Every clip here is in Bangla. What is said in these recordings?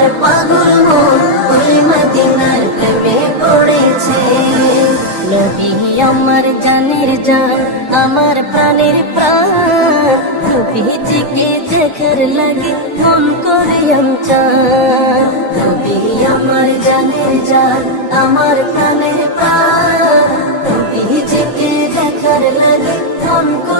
আমার পাগল মন ওই মদিনার প্রেমে পড়েছে। নবী আমার জানের জান, আমার প্রাণের প্রাণ। নবীজিকে দেখার লাগে মন করে চান নবী আমার জানের জান, আমার প্রাণের প্রাণ। নবীজিকে দেখার লাগে মন করে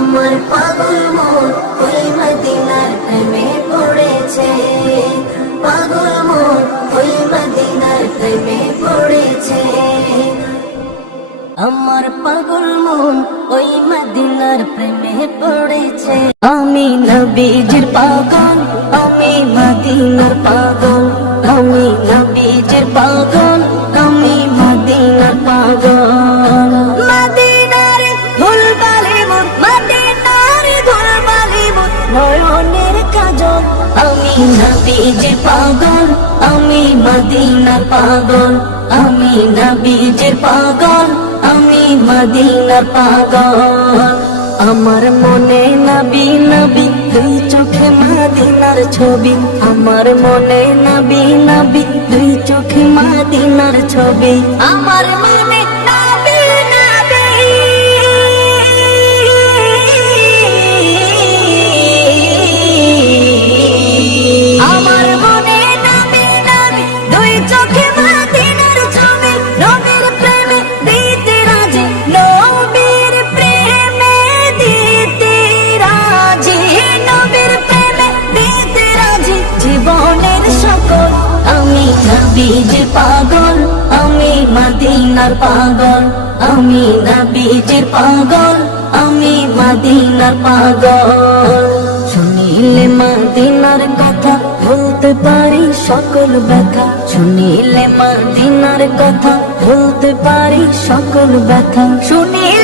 আমার পাগল মন ওই মদিনার প্রেমে পড়েছে। পাগল মন ওই মদিনার প্রেমে পড়েছে। আমার পাগল মন ওই মদিনার প্রেমে পড়েছে। আমি নবীজির পাগল, আমি মদিনার পাগল, আমি আমি নবীজির পাগল, আমি মদিনার পাগল, আমি নবীজির পাগল, আমি মদিনার পাগল। আমার মনে নবী নবী, দুই চোখে মদিনার ছবি। আমার মনে নবী নবী, দুই চোখে মদিনার ছবি। আমার মনে নবীজির পাগল, আমি মদিনার পাগল, আমি নবীজির পাগল, আমি মদিনার পাগল। শুনিলে মদিনার কথা বলতে পারি সকল ব্যথা। শুনিলে মদিনার কথা বলতে পারি সকল ব্যথা। শুনিলে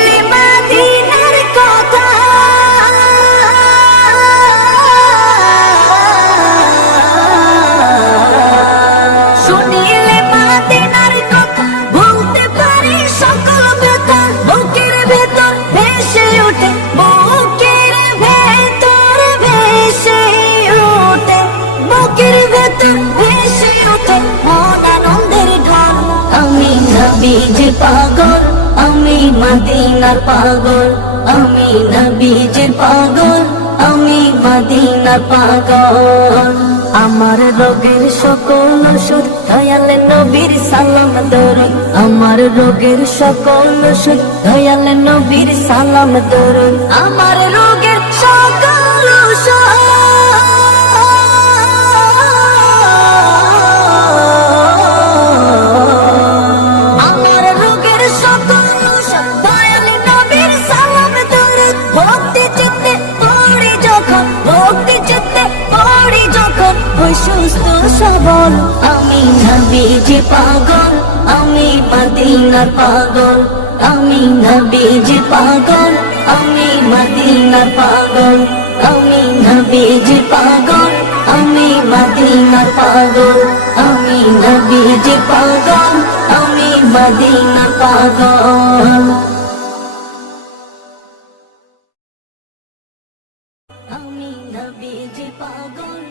নবীজির পাগল, আমি মদিনার পাগল, আমি নবীজির পাগল, আমি মদিনার পাগল। আমার রোগের সকল ওষুধ, দয়াল নবীর সালাম দরুন আমার রোগের সকল ওষুধ, দয়াল নবীর সালাম দরুন আমার রোগের নবীজি পাগল, আমি মদিনার পাগল। আমি নবীজি পাগল, আমি মদিনার পাগল। আমি নবীজি পাগল, আমি মদিনার পাগল। আমি নবীজি পাগল, আমি মদিনার পাগল। আমি নবীজি পাগল।